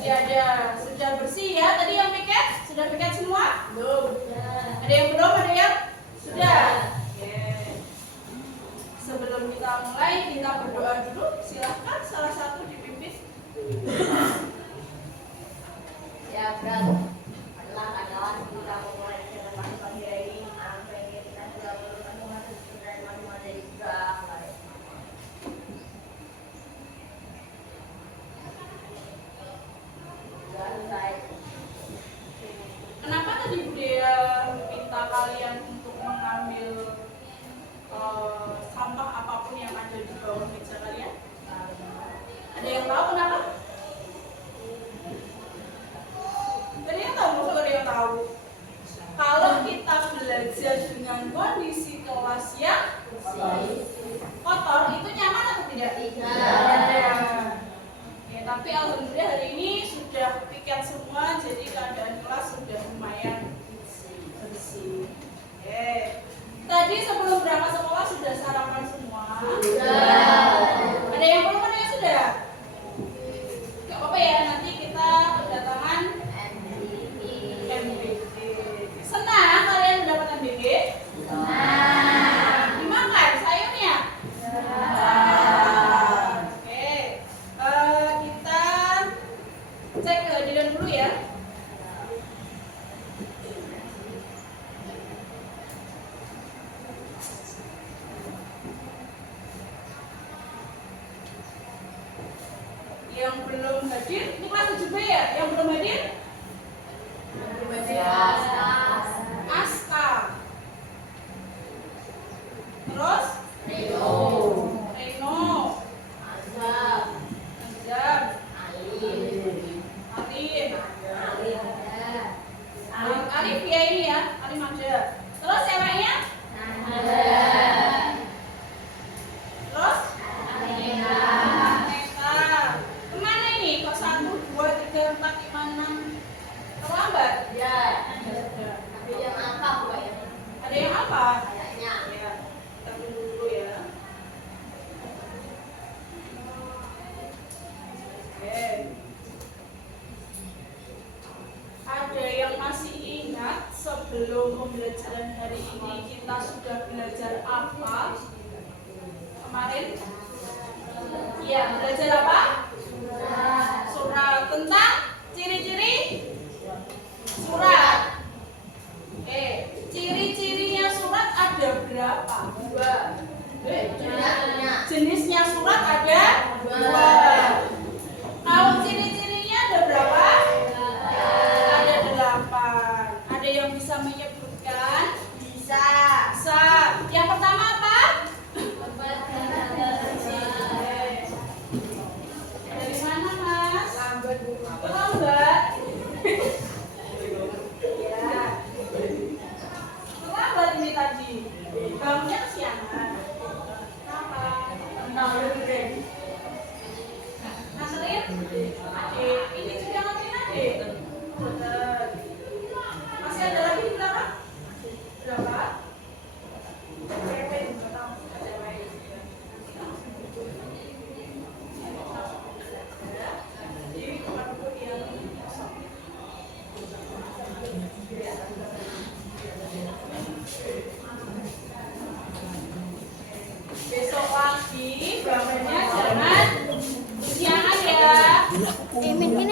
Iya ada. Sudah bersih ya? Tadi yang piket? Sudah piket semua? Belum. Ada yang belum? Ada yang sudah? Oke. Sebelum kita mulai, kita berdoa dulu. Silahkan salah satu dipimpin. Ya, berat. Adalah kita memulai dengan pagi-pagi ini. Apa yang kita sudah melakukan masuk dari mana-mana dari juga. Kenapa tadi Budaya minta kalian untuk mengambil sampah apapun yang ada di bawah meja kalian? Ada yang tahu kenapa? Ada yang tahu? Maksud ada yang tahu? Kalau kita belajar dengan kondisi kelas yang kotor, itu nyaman atau tidak? Tidak. Ya, tapi alhamdulillah hari ini sudah piket semua, jadi keadaan kelas sudah lumayan bersih. Tadi sebelum berangkat sekolah sudah sarapan semua? Sudah. Ada yang belum? Ada yang sudah? Gak apa-apa ya, nanti kita kedatangan MBG. Senang kalian mendapat MBG? Senang. Dimakan sayurnya? Oke. Kita cek kehadiran dulu ya. Yang belum hadir, ini kelas 7B ya? Yang belum hadir? Aska. Terus? Reno. Azab. Arif ya ini ya? Arif ada. Terus ceweknya? Terus? Neka. Kemana ini? Kok 1, 2, 3, 4, 5, 6 terlambat? Ya. Ada yang apa, Bu? Ada yang apa? Kayaknya. Ya, kita tunggu dulu ya. Oke. Ada yang masih ingat sebelum pembelajaran hari ini kita sudah belajar apa kemarin? Iya, belajar apa? Surat. Tentang ciri-ciri surat. Oke, ciri-cirinya surat ada berapa? 2. Jenisnya surat ada 2. Kalau ciri-cirinya ada berapa? Ada 8. Ada yang bisa menyebutkan? Bisa. Yang pertama apa? Dari mana, Mas? Lambat. Ya. Terlambat ini tadi. Bangunnya kesiangan. Kenapa? Nganterin? Adik. Ini juga nganterin adik. Betul. Masih ada lagi di belakang? Berapa? Besok lagi bangunnya jangan kesiangan ya. Emin.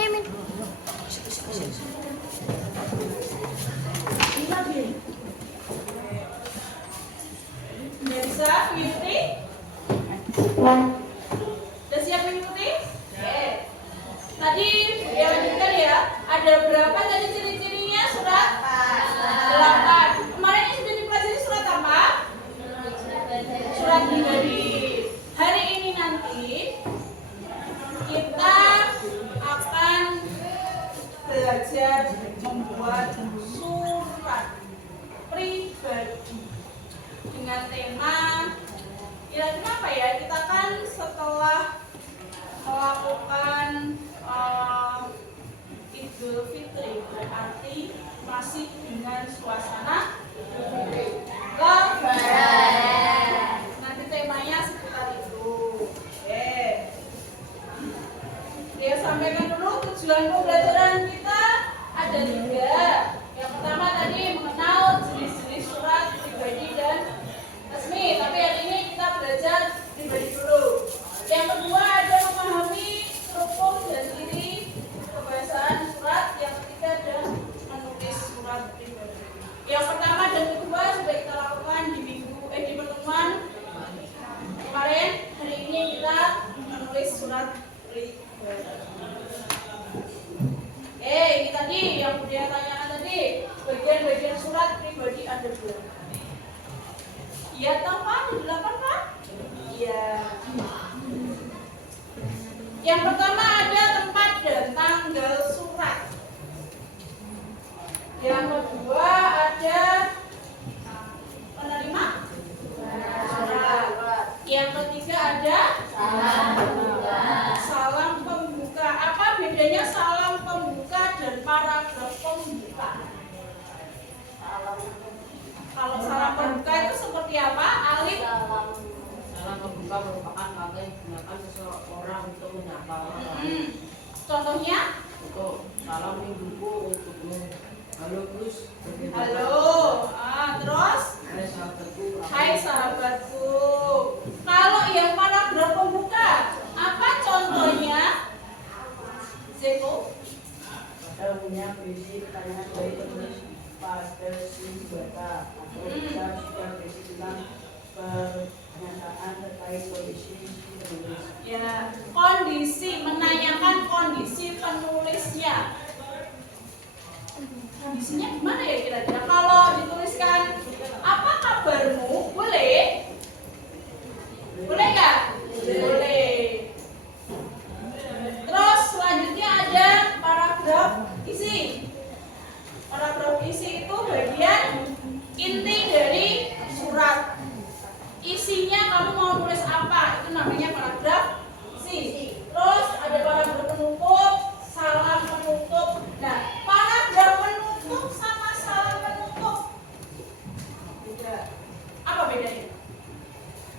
Bisa mengikuti? Sudah siap mengikuti? Oke. Tadi ya lanjutkan ya. Ada berapa tadi ciri-cirinya surat? 8. Kemarin yang sudah dipelajari surat apa? Surat Hidayah. Hari ini nanti kita akan belajar membuat surat pribadi dengan tema kira-kira apa ya? Kita kan setelah melakukan Idul Fitri, berarti masih dengan suasana Lebaran. Nanti temanya seputar itu. Dia sampaikan dulu tujuan tujuan pembelajaran kita ada 3. Yang pertama tadi mengenal jenis-jenis surat pribadi dan resmi. Tapi hari ini kita belajar pribadi dulu. Yang kedua ada memahami struktur dan ciri kebiasaan surat. Yang ketiga ada menulis surat pribadi. Yang pertama dan kedua sudah kita lakukan di pertemuan kemarin. Hari ini kita menulis surat pribadi. Ini tadi yang udah tanyakan tadi, bagian-bagian surat pribadi ada 2. Iya atau Pak? 8 Pak? Iya. Yang pertama ada tempat dan tanggal surat. Yang kedua ada penerima surat. Yang ketiga ada salam pembuka. Apa bedanya salam pembuka dan paragraf pembuka? Kalau salam pembuka itu seperti apa? Alif. Salam pembuka merupakan kata yang digunakan seseorang untuk menyapa orang. Contohnya? Untuk salam mingguku untukmu. Halo Gus. Halo. Terus? Hai sahabatku. Hai sahabatku. Kalau yang paragraf pembuka, apa contohnya? Zeko? Pada punya berisi pertanyaan baik penulis pada si baca atau kita sudah berisi tentang pernyataan terkait kondisi si penulis. Ya, kondisi, menanyakan kondisi penulisnya. Kondisinya gimana ya kira-kira? Kalau dituliskan apa kabarmu, boleh? Boleh nggak? Boleh. Terus selanjutnya ada paragraf isi. Paragraf isi itu bagian inti dari surat. Isinya kamu mau nulis apa? Itu namanya paragraf isi. Terus ada paragraf penutup, salam penutup. Nah, paragraf penutup sama salam penutup beda. Apa bedanya?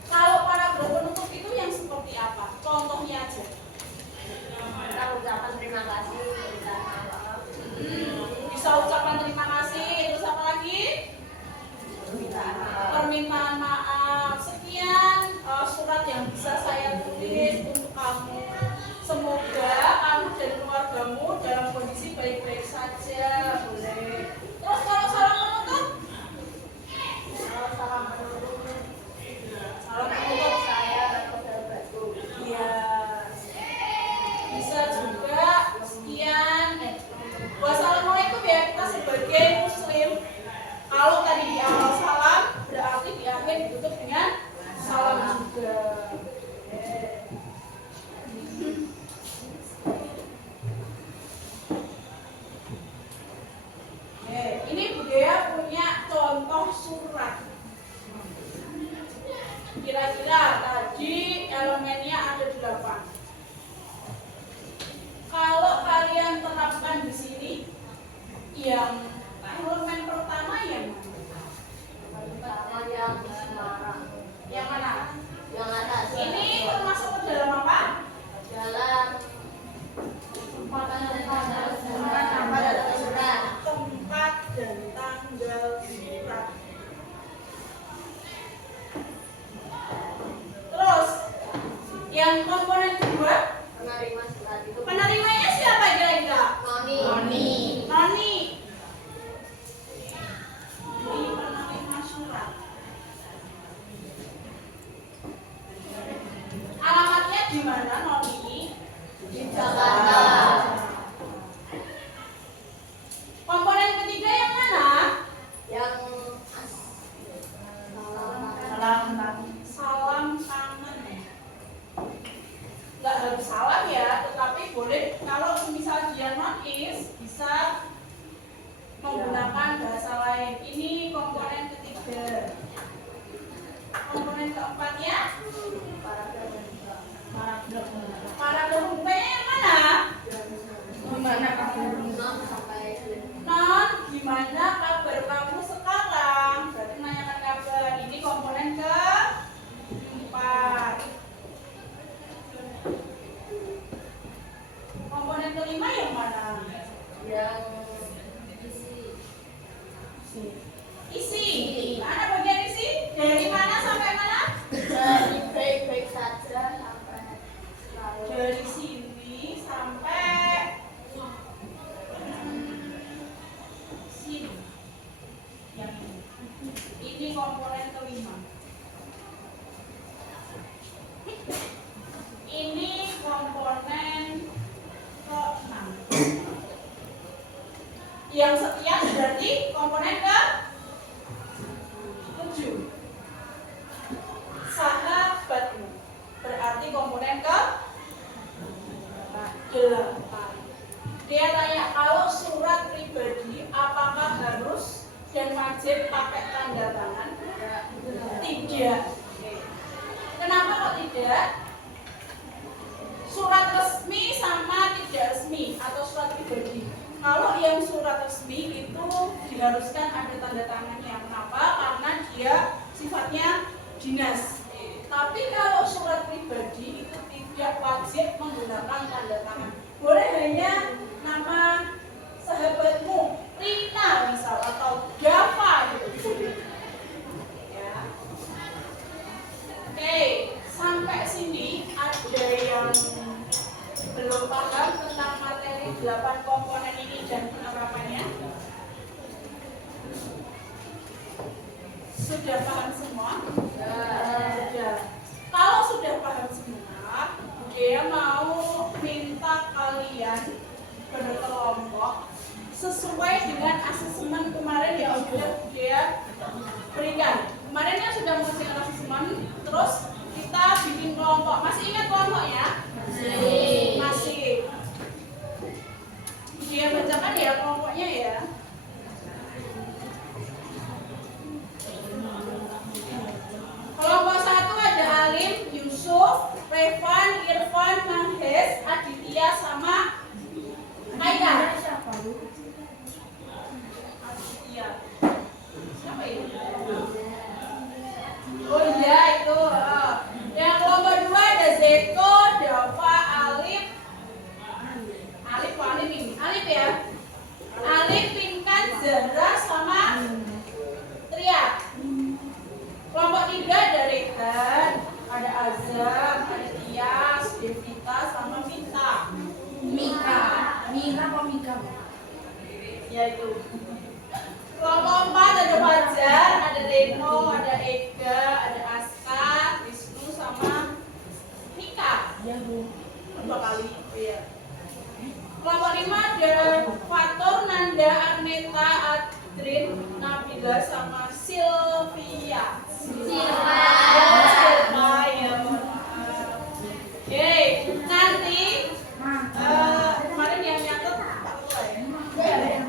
Kalau paragraf penutup itu yang seperti apa? Contohnya aja. Kita ucapan terima kasih, permintaan maaf. Bisa ucapan terima kasih. Terus apa lagi? Permintaan maaf. Permintaan maaf. Sekian surat yang bisa saya tulis untuk kamu. Semoga kamu dan keluargamu dalam kondisi baik-baik saja. Boleh. Terus kalau salam penutup? Kalau salam penutup, Salam penutup. saya atau sahabatku. Iya. Bisa juga sekian. Wassalamualaikum ya, kita sebagai muslim. Kalau tadi di awal salam, berarti di akhir ditutup dengan salam juga. Ini Budaya punya contoh surat. Kira-kira tadi elemennya ada 8. Kalau kalian terapkan di sini, yang elemen pertama yang Pertama yang Semarang. yang mana? Yang atas. Ini termasuk ke dalam apa? Dalam tempat dan tanggal surat. Tempat dan tanggal surat. Terus yang komponen kedua, Penerima surat itu penerimanya siapa kira-kira? Noni. Noni. Ini penerima surat. Alamatnya di mana Noni? Di Jakarta. Komponen ketiga yang mana? Yang Salam kangen. Nggak harus salam ya, tetapi boleh kalau misal dia non-is bisa menggunakan bahasa lain. Ini komponen ketiga. Komponen keempatnya paragraf pembukanya yang mana? Gimana kabar? 6 sampai Non, gimana kabar kamu sekarang? Berarti menanyakan kabar. Ini komponen keempat. Komponen kelima yang mana? Yang sekian berarti komponen ke 7. Sahabatmu berarti komponen ke 8. Dia tanya kalau surat pribadi apakah harus dan wajib pakai tanda tangan? Tidak. Kenapa kok tidak? Surat resmi sama tidak resmi atau surat pribadi. Kalau yang surat resmi itu diharuskan ada tanda tangannya. Kenapa? Karena dia sifatnya dinas. Tapi kalau surat pribadi itu tidak wajib menggunakan tanda tangan. Boleh hanya nama sahabatmu, Rina misal atau Java gitu. Ya. Oke, sampai sini ada yang belum paham tentang materi 8 komponen ini dan penerapannya? Sudah paham semua? Sudah. Kalau sudah paham semua, dia mau minta kalian berkelompok sesuai dengan asesmen kemarin yang sudah dia berikan. Kemarin yang sudah mengerjakan asesmen, terus kita bikin kelompok. Masih ingat kelompoknya? Masih. Dia bacakan ya kelompoknya ya. Kelompok 1 ada Alim, Yusuf, Revan, Irfan, Mahes, Aditya sama Aida. Aditya. Siapa itu? Oh iya itu. Yang kelompok 2 ada Zeko, Dava, Alif. Alif ini. Alif ya. Alif, Pinkan, Zahra sama Tria. Kelompok 3 ada Rehan, ada Azam, ada Tias, Devita sama Mita. Mika apa Mika? Ya itu. Kelompok 4 ada Fajar, ada Reno, ada Ega, ada Aska, Wisnu sama Mika. Iya Bu. 2 kali. Oh, iya. Kelompok 5 ada Fatur, Nanda, Agneta, Adrin, Nabila sama Sylvia. Silva ya, mohon maaf. Oke, nanti kemarin yang nyatet Pak Ketua ya?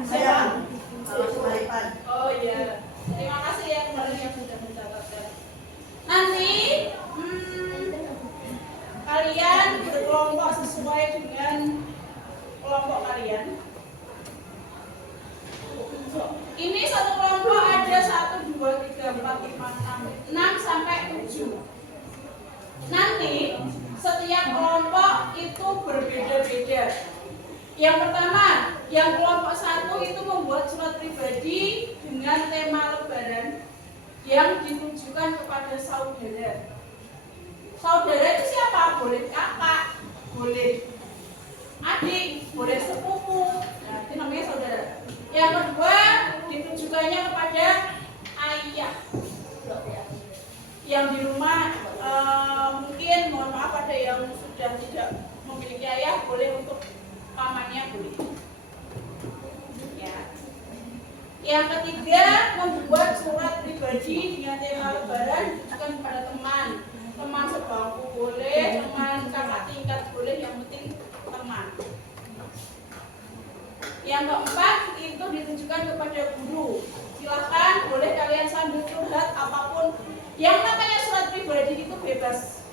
Saya. Oh iya. Terima kasih ya kemarin yang sudah mencatatkan. Nanti kalian berkelompok sesuai dengan kelompok kalian. Ini satu kelompok ada 1, 2, 3, 4, 5, 6 sampai 7. Nanti setiap kelompok itu berbeda-beda. Yang pertama, yang kelompok 1 itu membuat surat pribadi dengan tema lebaran yang ditujukan kepada saudara. Saudara itu siapa? Boleh kakak, boleh adik, boleh sepupu. Nah, itu namanya saudara. Yang kedua, ditujukannya kepada ayah. Yang di rumah mungkin mohon maaf ada yang sudah tidak memiliki ayah, boleh untuk pamannya boleh. Ya. Yang ketiga, membuat surat pribadi dengan tema lebaran ditujukan kepada teman. Teman sebangku boleh, teman kakak tingkat boleh, yang penting teman. Yang keempat, itu ditujukan kepada guru. Silahkan, boleh kalian sambil curhat apapun. Yang namanya surat pribadi itu bebas.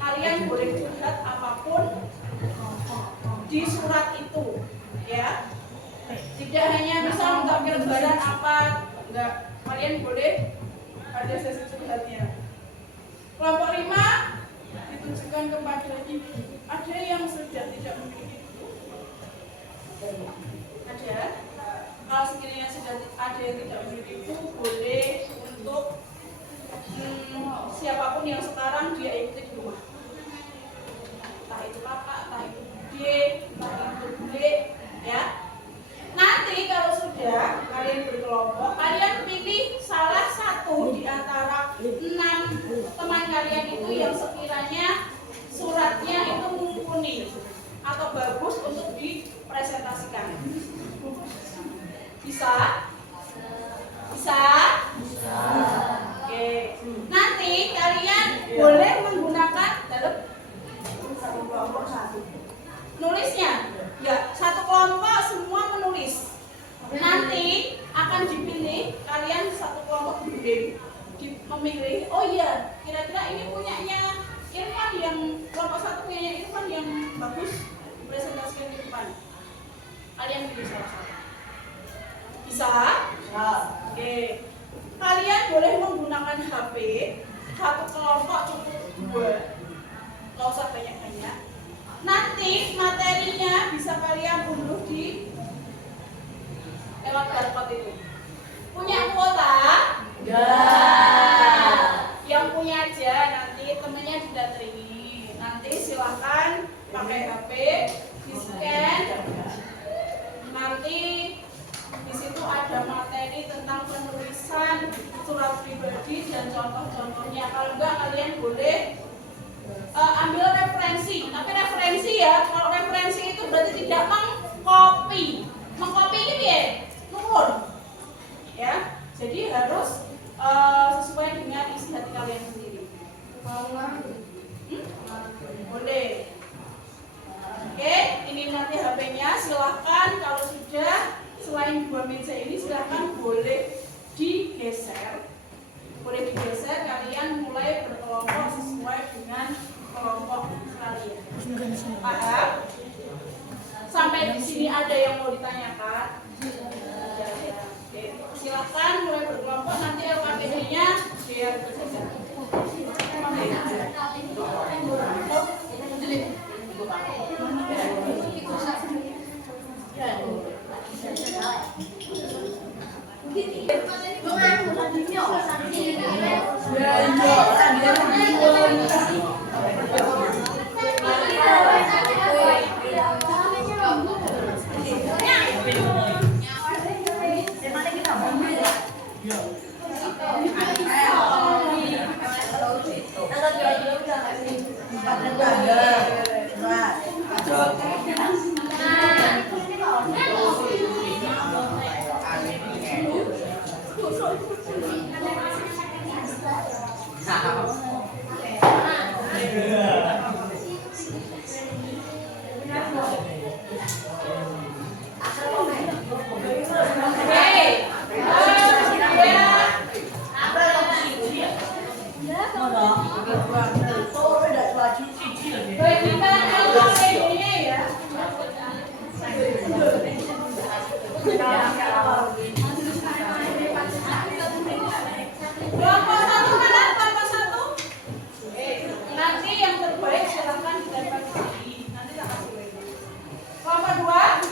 Kalian boleh curhat apapun di surat itu, ya. Tidak hanya bisa mengungkapkan lebaran apa, enggak. Kalian boleh ada sesi curhatnya. Kelompok 5 ditujukan kepada ibu. Ada yang sudah tidak memiliki guru? Ada. Kalau sekiranya sudah ada yang tidak memiliki guru, boleh untuk siapapun yang sekarang dia ikuti di rumah. Entah itu kakak, entah itu bude, entah itu bule, ya. Nanti kalau sudah kalian berkelompok, kalian pilih salah satu di antara 6 teman kalian itu yang sekiranya suratnya itu mumpuni atau bagus untuk dipresentasikan. Bisa? Bisa? Oke. Nanti kalian boleh menggunakan dalam nulisnya. Ya, satu kelompok semua menulis. Nanti akan dipilih, kalian satu kelompok memilih. Oh iya, kira-kira ini punyanya Irfan, yang kelompok satu punyanya Irfan yang bagus dipresentasikan di depan. Kalian pilih salah satu. Bisa? Oke. Kalian boleh menggunakan HP. Satu kelompok cukup 2. Nggak usah banyak-banyak. Nanti materinya bisa kalian unduh di lewat barcode itu. Punya kuota? Yang punya aja, nanti temennya didatengin. Nanti silahkan pakai HP, di-scan. Nanti di situ ada materi tentang penulisan surat pribadi dan contoh-contohnya. Kalau enggak, kalian boleh ambil referensi. Tapi referensi ya, kalau referensi itu berarti tidak mengcopy. Mengcopy ini ya, nuhun. Ya, jadi harus sesuai dengan isi hati kalian sendiri. Boleh. Oke, ini nanti HP-nya. Silahkan kalau sudah, selain 2 meja ini silahkan boleh digeser. Boleh digeser, kalian mulai berkelompok sesuai dengan kelompok kalian. Paham? Sampai di sini ada yang mau ditanyakan? Oke, silahkan mulai berkelompok. Nanti LKPD-nya biar bergeser. Kelompok satu mana? Kelompok satu? Nanti yang terbaik silahkan dilempar ke sini. Nanti tak kasih lagi. Kelompok 2?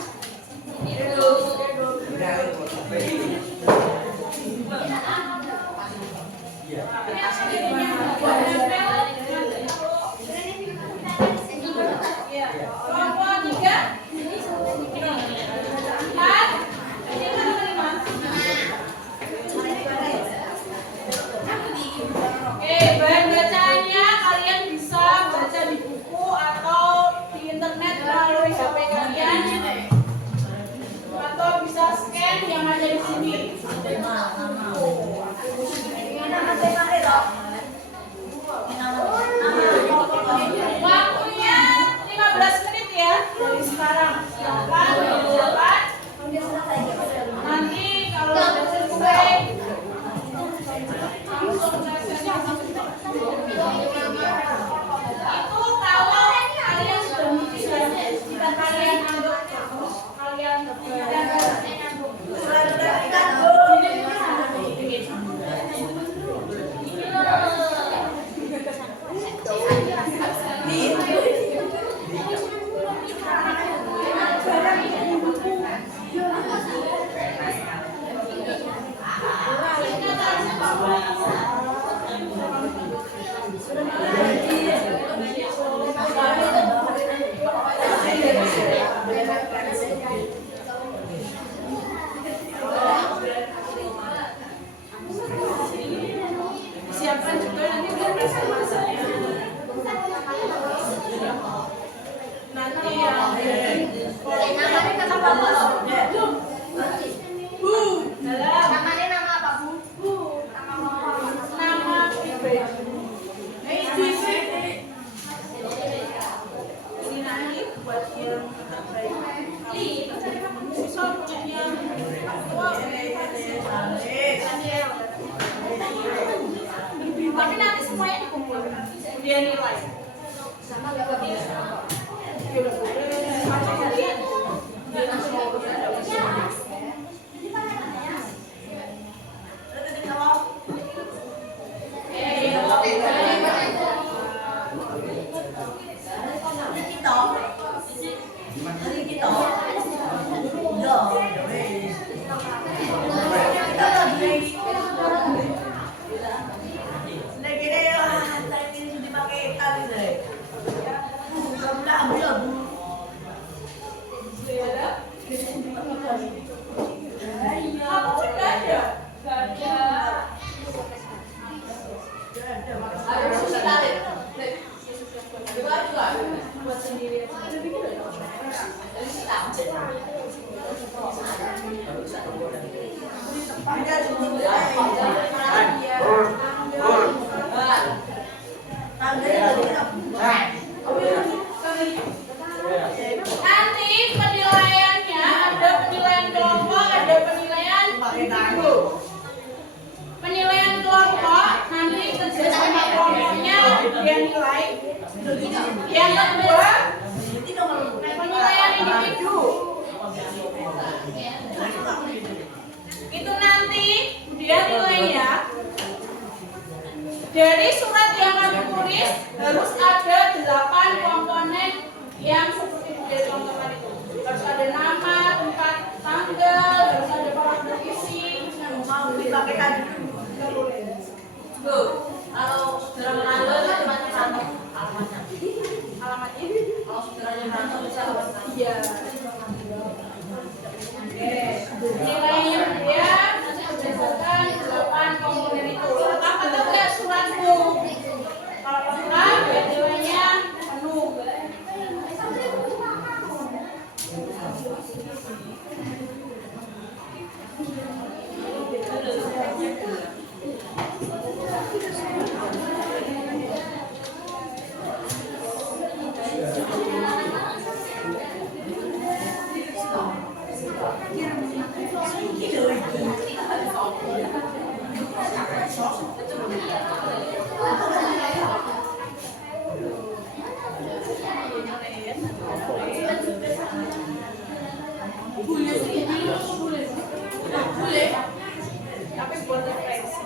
Bahan bacaannya kalian bisa baca di buku atau di internet melalui HP kalian, atau bisa scan yang ada di sini. Waktunya 15 menit ya dari sekarang. Silakan dilakukan. Nanti kalau sudah selesai langsung sesinya itu kalau kalian sudah bisa, jika kalian anggap kalian dia nilai. Sama nggak bagus. Ya udah boleh. Macam kalian. Apa sih nggak ada? Nggak ada. Ada susu tarik. Buat sendiri. Nanti penilaiannya ada penilaian kelompok, ada penilaian individu. Penilaian kelompok nanti kerjasama kelompoknya dia nilai. Yang kedua penilaian individu. Itu nanti dia nilainya dari surat yang kami tulis harus ada 8 komponen yang seperti dari contohkan itu. Harus ada nama, tempat tanggal, harus ada paragraf isi. Mau dipakai tadi. Bu, kalau saudara menantu kan alamatnya. Alamatnya? Kalau saudaranya menantu bisa alamatnya. Iya. Nilainya dia nanti berdasarkan 8 komponen itu. Lengkap atau enggak suratmu? Kalau lengkap, ya nilainya penuh. Boleh. Tapi buat referensi.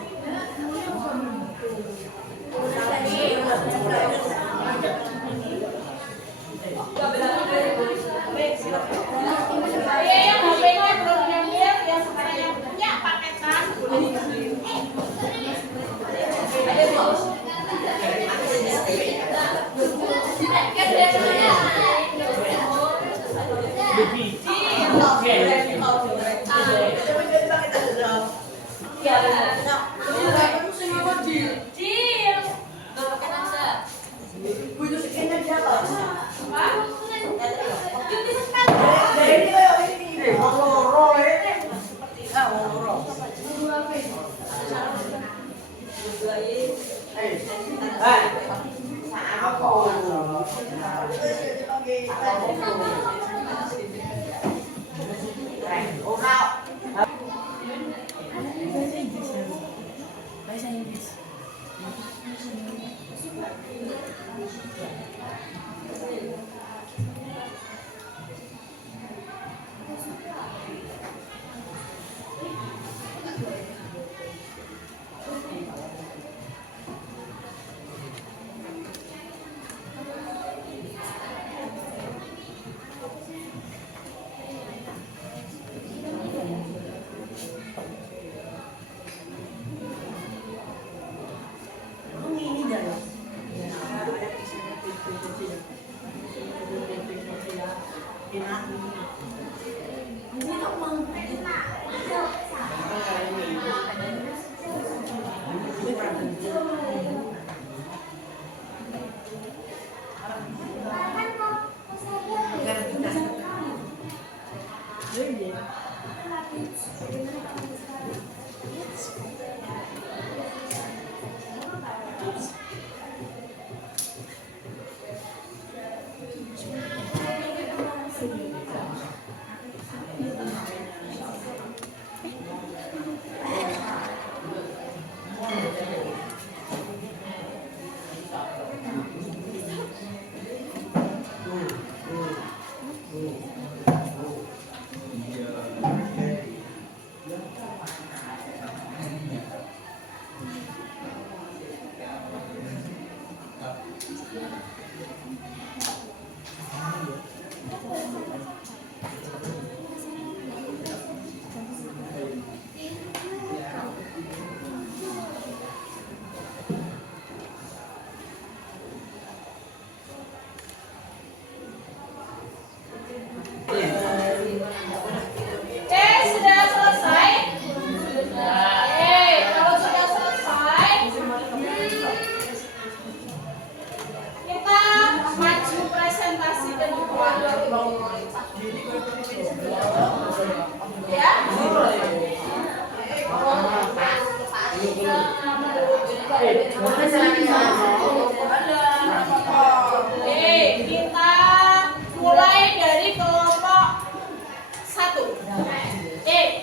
Yang HP-nya belum diambil, yang sekarang yang punya paketan. Bahasa Inggris.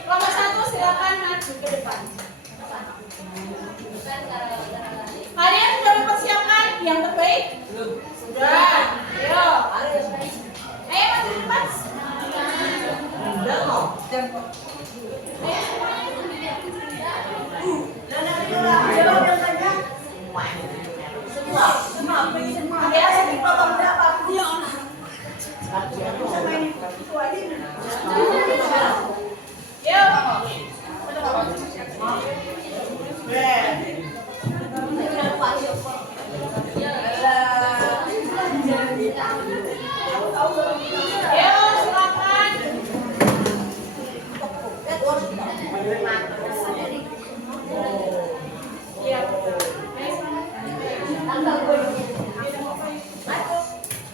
Kelompok 1 silakan maju ke depan. Kalian sudah mempersiapkan yang terbaik? Sudah. Ayo. Ayo maju ke depan.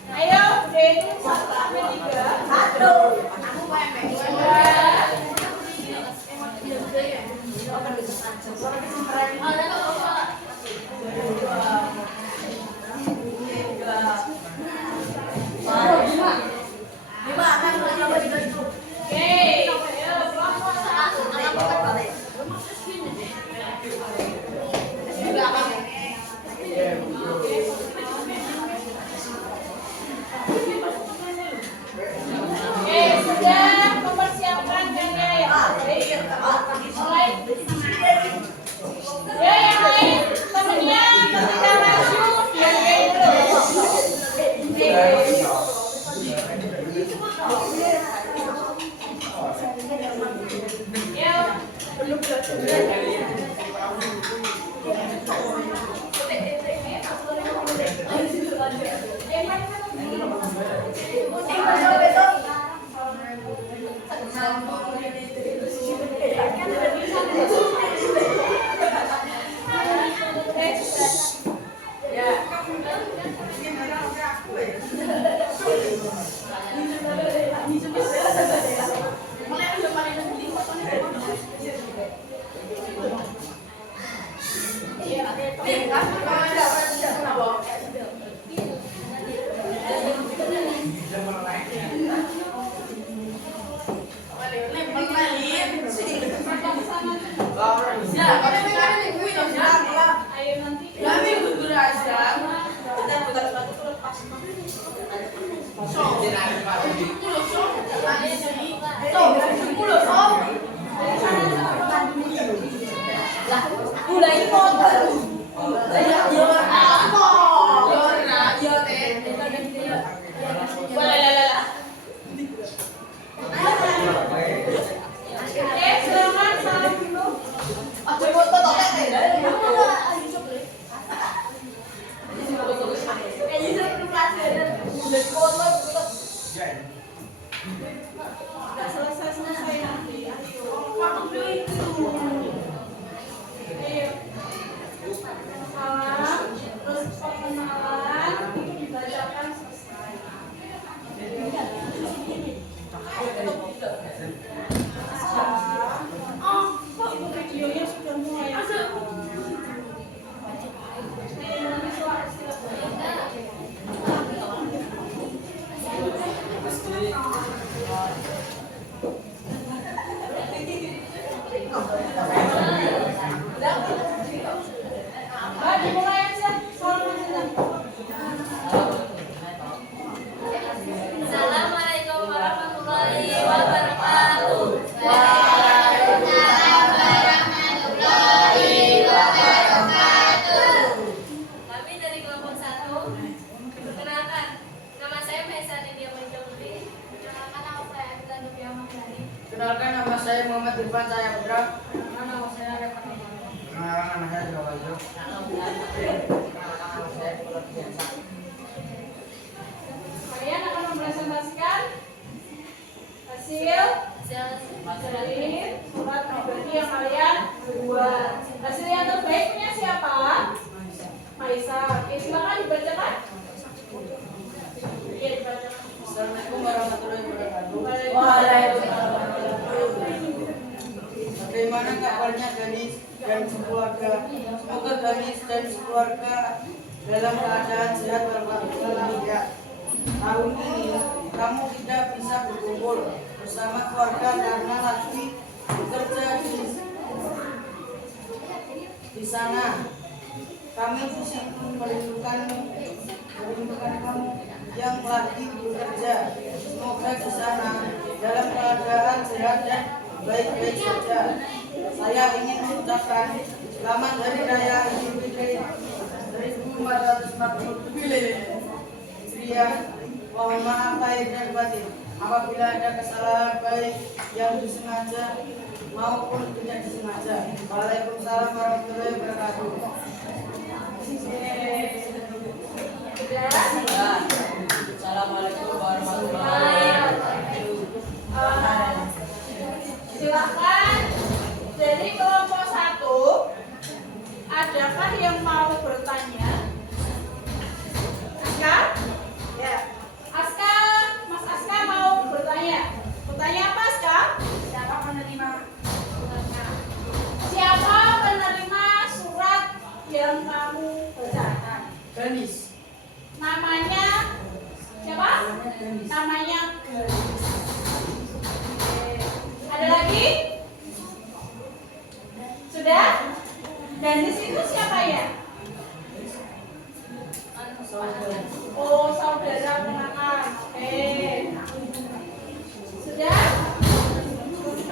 Ayo, itu 1 sampai 3. Sudah mempersiapkan gaya yang terbaik. Mulai. Ya, yang lain temennya ketika maju dihargai terus. Ayo nanti. Silakan salam dulu. Nggak selesai nanti. Ayo. Salam, terus perkenalan itu dibacakan selesai. Itu videonya sudah mulai. Dimulai aja. Assalamualaikum warahmatullahi wabarakatuh. Kami dari kelompok 1. Perkenalkan, nama saya Maisa Nidia Manjawati. Perkenalkan, nama saya Agita Nubia Mahdani. Kenalkan, nama saya Muhammad Irfan Cahaya Putra. Nama saya Revan. Kenalkan, nama saya Jawajo. Kalian akan mempresentasikan hasil dari surat pribadi yang kalian buat. Hasil yang terbaik punya siapa? Maisa. Oke, silakan dibacakan. Iya, dibacakan. Assalamualaikum warahmatullahi wabarakatuh. Waalaikumsalam. Bagaimana kabarnya Ganis dan sekeluarga? Semoga Ganis dan sekeluarga dalam keadaan sehat walafiat. Tahun ini kamu tidak bisa berkumpul bersama keluarga karena lagi bekerja di sana. Kami merindukan kamu yang lagi bekerja. Semoga di sana dalam keadaan sehat dan baik-baik saja. Saya ingin mengucapkan selamat Hari Raya Idul Fitri 1447 Hijriah. Mohon maaf lahir dan batin apabila ada kesalahan baik yang disengaja maupun tidak disengaja. Waalaikumsalam warahmatullahi wabarakatuh. Assalamualaikum warahmatullahi wabarakatuh. Silakan dari kelompok 1, adakah yang mau bertanya? Aska? Ya. Aska, Mas Aska mau bertanya. Bertanya apa, Aska? Siapa penerima suratnya? Siapa penerima surat yang kamu bacakan? Ganis. Namanya siapa? Namanya Ganis. Ada lagi? Sudah? Ganis itu siapa ya? Oh, saudara ponakan. Oke. Sudah?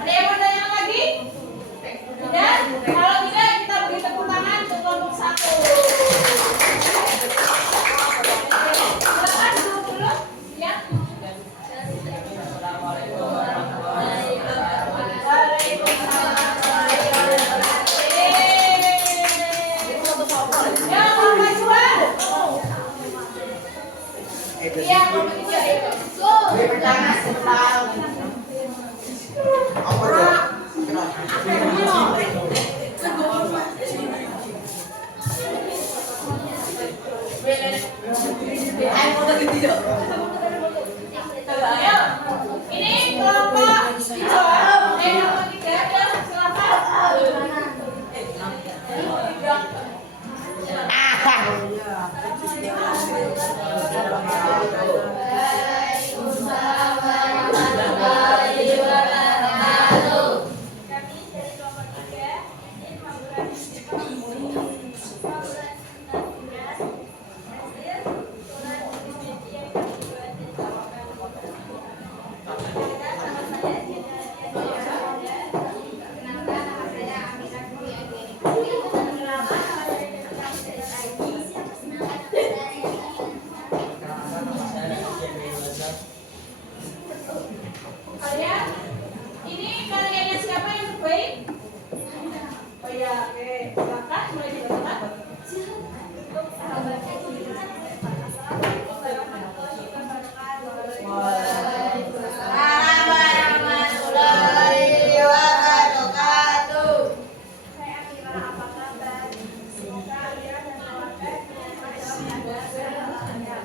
Ada yang mau tanya lagi? Sudah? Kalau tidak, kita beri tepuk tangan untuk kelompok 1. Silakan dulu. Ya. Assalamualaikum warahmatullahi wabarakatuh. Waalaikumsalam warahmatullahi wabarakatuh. Ya, Bapak Juan. Iya, Bapak Tiga itu. Ayo, ini kelompok hijau. Kelompok 3 ya, silakan. Kami dari kelompok 3 ingin mengurangi Kalian, ini karyanya siapa yang terbaik? Oh ya, oke. Silakan mulai dibacakan. Saya Akira, apa kabar? Semoga Akira dan keluarga dalam keadaan sehat.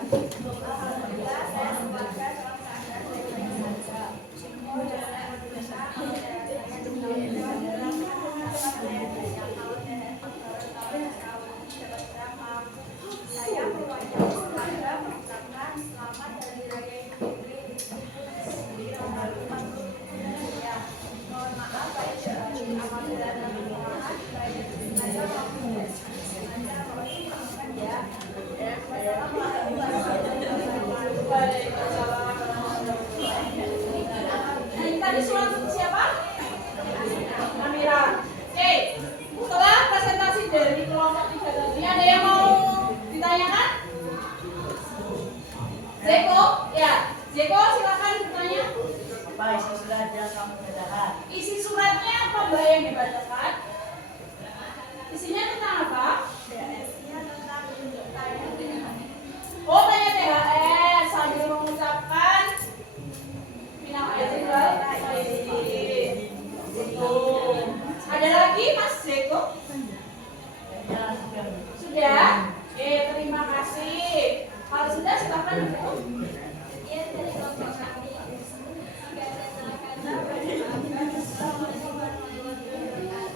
Alhamdulillah, saya keluarga dalam keadaan baik-baik saja. Semoga saya berusaha menjaga saya dalam saya banyak hal dan tahun dapat mampu. Saya mewakili keluarga mengucapkan selamat Hari Raya Idul Fitri 1447 ya. Mohon maaf baik dan apabila ada kesalahan baik saya maupun tidak sengaja mohon dimaafkan ya. Dan wassalamualaikum warahmatullahi wabarakatuh. Tadi surat siapa? Amira. Oke. Setelah presentasi dari kelompok 3 tadi, ada yang mau ditanyakan? Zeko? Ya. Zeko, silakan bertanya. Apa isi surat yang kamu bacakan? Isi suratnya apa Mbak yang dibacakan? Isinya tentang apa? Oh, tanya THR sambil mengucapkan minal aidin wal faizin. Gitu. Ada lagi Mas Zeko? Sudah? Oke, terima kasih. Kalau sudah silakan Bu. Sekian dari kelompok kami. Jika ada salah kata, Assalamualaikum warahmatullahi wabarakatuh.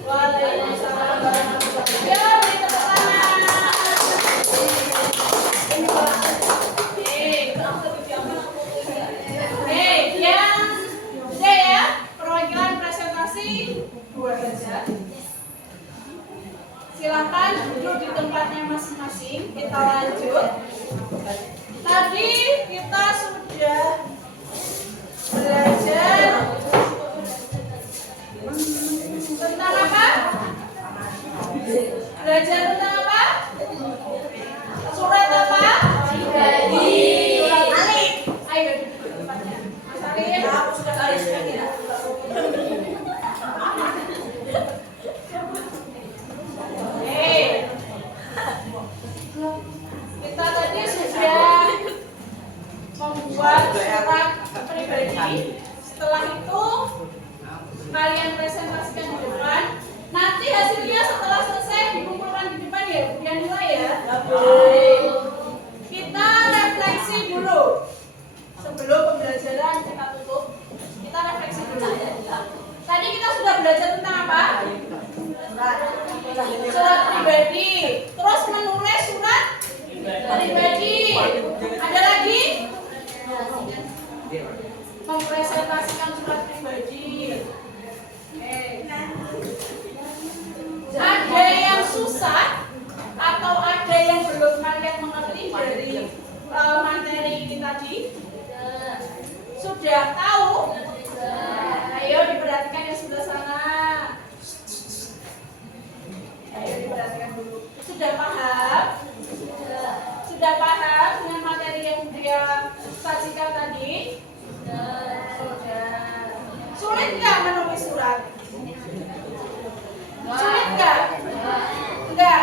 silakan duduk di tempatnya masing-masing. Kita lanjut. Tadi kita sudah belajar tentang apa? Belajar tentang apa? Surat apa? Surat Alif. Ayo duduk di tempatnya. Mas Alif, aku sudah gariskan ya. Kita tadi sudah membuat surat pribadi. Setelah itu kalian presentasikan di depan. Nanti hasilnya setelah selesai dikumpulkan di depan ya, kemudian nilai ya. Kita refleksi dulu sebelum pembelajaran kita tutup. Kita refleksi dulu. Tadi kita sudah belajar tentang apa? Surat pribadi. Terus menulis surat pribadi. Ada lagi? Mempresentasikan surat pribadi. Ada yang susah atau ada yang belum kalian mengerti dari materi ini tadi? Sudah tahu? Ayo diperhatikan yang sebelah sana. Ayo diperhatikan dulu. Sudah paham? Sudah paham dengan materi yang dia sajikan tadi? Sudah. Sulit nggak menulis surat? Sulit nggak? Enggak.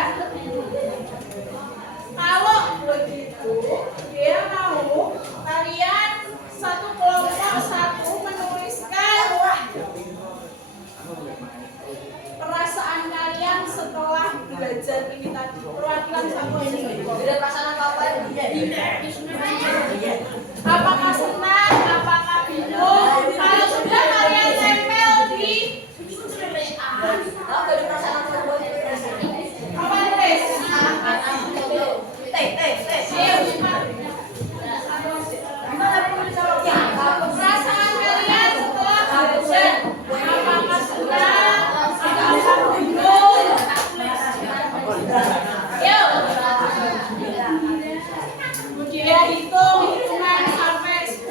Kalau begitu, dia mau kalian satu kelompok satu menuliskan perasaan kalian setelah belajar ini tadi. Perwakilan satu ini. Tidak perasaan apa? Apakah senang? Apakah bingung? Kalau sudah kalian tempel di apa tulis? Perasaan kalian setelah belajar. Apakah senang? Apakah bingung? Yuk. Kemudian hitungan sampai 10.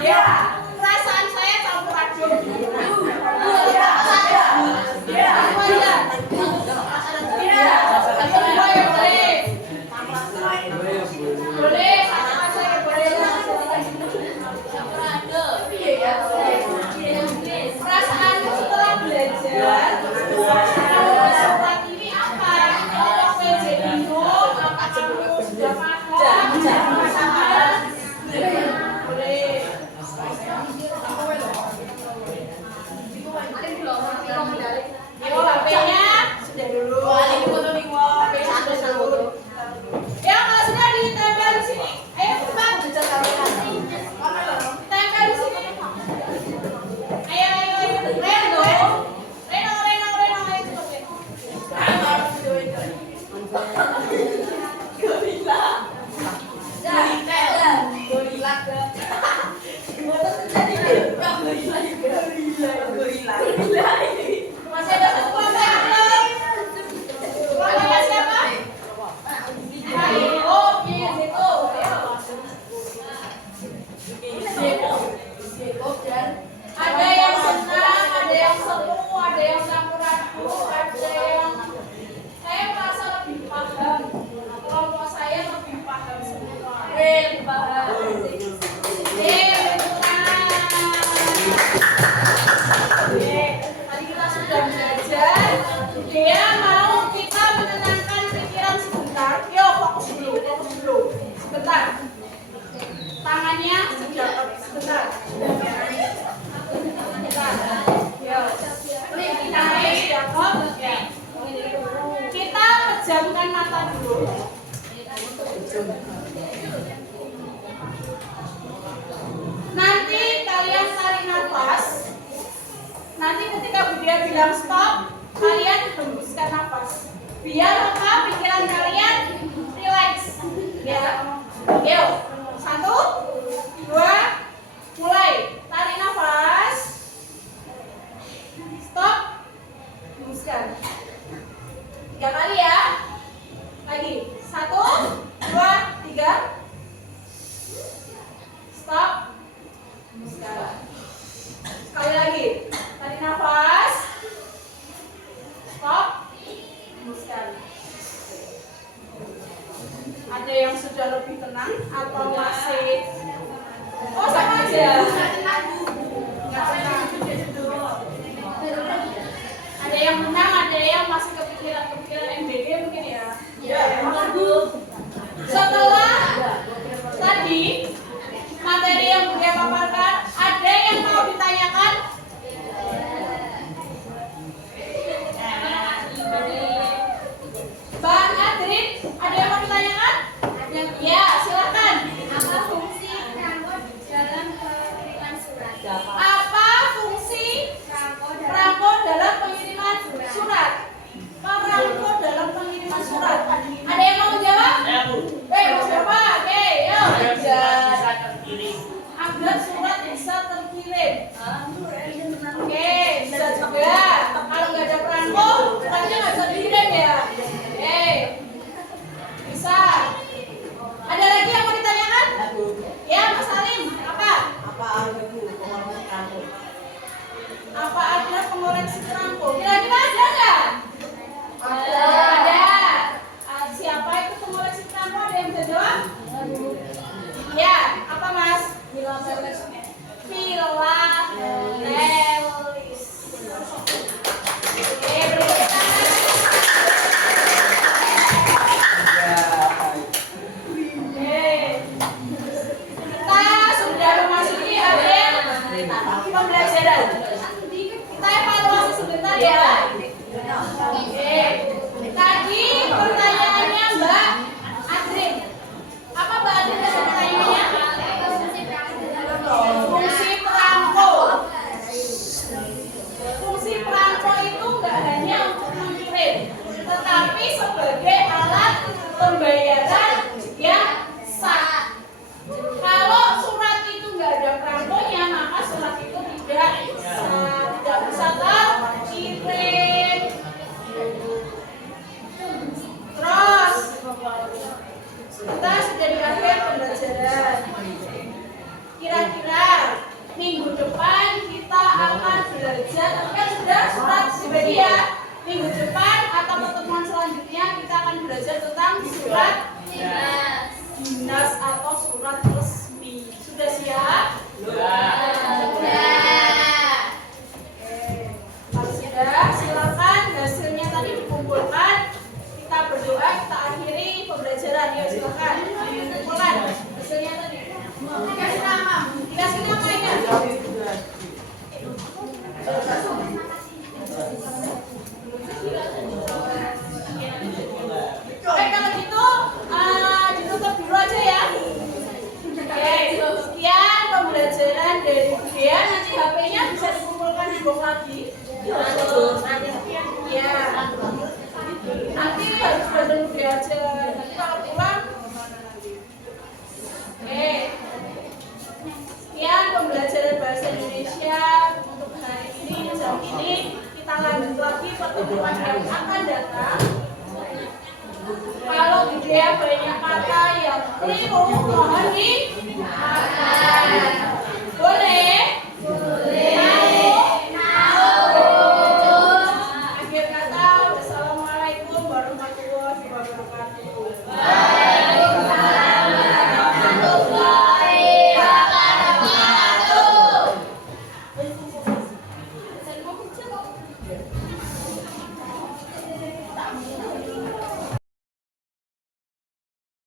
Ya, perasaan saya campur aduk. Boleh, saya boleh. Perasaan setelah belajar, surat ini apa? Apakah jadi bingung? Apakah sudah paham? Boleh. Ayo HP-nya sudah dulu. HP-nya sudah dulu. Ya kalau sudah ditempel di sini, ayo cepat. Tempel di sini. Ayo. Reno, ayo cepet. Masih ada satu kelompok belum? Kelompok siapa? Oh, iya itu. Ada yang senang, ada yang semu, ada yang campur aduk, ada yang saya merasa lebih paham. Kelompok saya lebih paham semua. Paham. Tadi kita sudah belajar. Dia mau kita menenangkan pikiran sebentar. Yuk fokus dulu. Sebentar. Tangannya sebentar. Kita pejamkan mata dulu. Nanti kalian tarik nafas. Nanti ketika Budia bilang stop, kalian hembuskan nafas. Biar apa? Pikiran kalian relax. Ya. Yuk, Ada yang sudah lebih tenang atau masih? Oh sama aja. Nggak tenang. Ada yang tenang, ada yang masih kepikiran MBG mungkin ya. Ya. Setelah tadi materi yang Budia paparkan, ada yang mau ditanyakan? Bang Adrin, ada yang mau ditanyakan? Ya, silakan. Apa fungsi perangko dalam pengiriman surat? Apa fungsi perangko dalam pengiriman surat? Perangko dalam pengiriman surat. Ada yang mau jawab? Mau siapa? Oke, yuk. Agar surat bisa terkirim. Oke, bisa juga. Kalau nggak ada perangko, suratnya nggak bisa dikirim ya. Oke, bisa. Ada lagi yang mau ditanyakan? Ya, Mas Salim. Apa? Apa arti pengoreksi perangko? Apa ada pengoreksi perangko? Kira-kira ada nggak? Ada. Siapa itu pengoreksi perangko? Ada yang bisa jawab? Ya, apa Mas? Filatelis. Oke, berikutnya. Kita sudah memasuki akhir pembelajaran. Kita evaluasi sebentar ya. Oke. Tadi pertanyaannya Mbak Adrin. Apa Mbak Adrin tadi pertanyaannya? Fungsi perangko. Fungsi perangko itu nggak hanya untuk mengirim, tetapi sebagai alat pembayaran yang sah. Kalau surat itu nggak ada perangkonya, maka surat itu tidak bisa terkirim. Terus kita sudah di akhir pembelajaran. Kira-kira minggu depan kita akan belajar, kan sudah surat pribadi ya. Minggu depan atau pertemuan selanjutnya kita akan belajar tentang surat dinas atau surat resmi. Sudah siap? Kalau sudah, silakan hasilnya tadi dikumpulkan. Kita berdoa, kita akhiri pembelajaran. Ya silakan dikumpulkan hasilnya tadi. Dikasih nama ya. Oke, kalau gitu ditutup dulu aja ya. Oke, sekian pembelajaran dari Budia. Nanti HP-nya bisa dikumpulkan di box lagi. Ya. Nanti harus belajar Budia aja. Nanti kalau pulang kemana nanti? Oke. Sekian pembelajaran bahasa Indonesia untuk hari ini, jam ini. Kita lanjut lagi pertemuan yang akan datang. Kalau Budia banyak kata yang keliru, mohon dimaafkan. Boleh? Mau? Akhir kata, wassalamualaikum warahmatullahi wabarakatuh. Saya mau